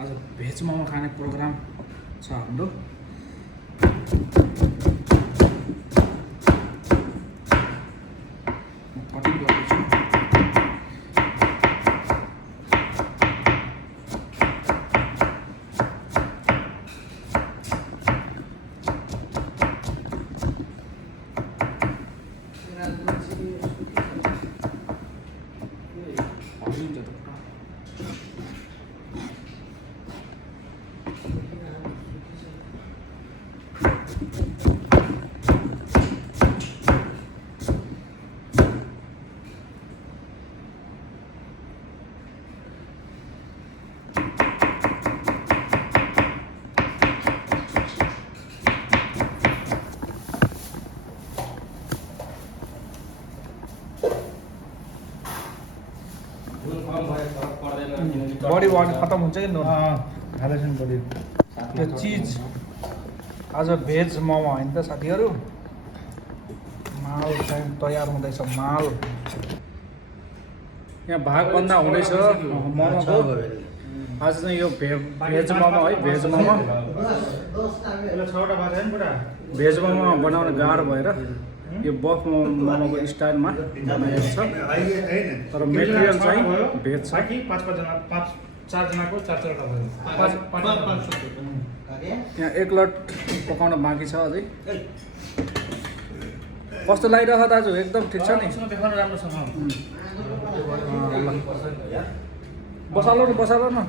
आज भेज मोमो खाने प्रोग्राम छ हाम्रो। कटिङ गर्दैछु। बडी वाटर खत्म हुन्छ कि नुन हालेछन् बढी त्यो चिज आज भेज मोमो होइन त साथीहरू। माल चाहिँ तयार हुँदैछ। माल यहाँ भाग बन्दा हुँदैछ मोमोको। आज चाहिँ यो भेज मोमो है। भेज मोमो भेज मोमो बनाउन गाह्रो भएर यो बफ मोमोको स्टाइलमा बनाएको छ। तर मेटेरियल चाहिँ भेज छ। चारजनाको चारवटा भयो। यहाँ एक लट पकाउन बाँकी छ अझै। कस्तो लागिरहेको दाजु? एकदम ठिक छ नि। देखाउन राम्रोसँग बसालो न